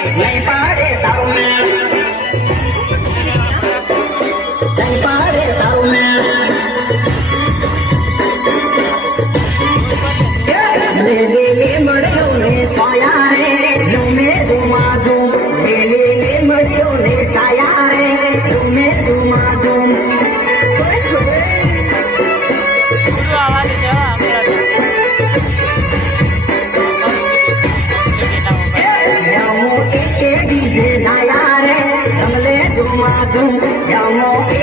નહીં પાડે તારું મેળ નહીં પાડે તારું મેળ લે મળ્યો ને સાયા રે ધૂમે ધૂમા ધૂમ લે મળ્યો ને સાયા રે ધૂમે ધૂમા ધૂમ ડીજે નાયા રે રમલે ધૂમા ધૂમ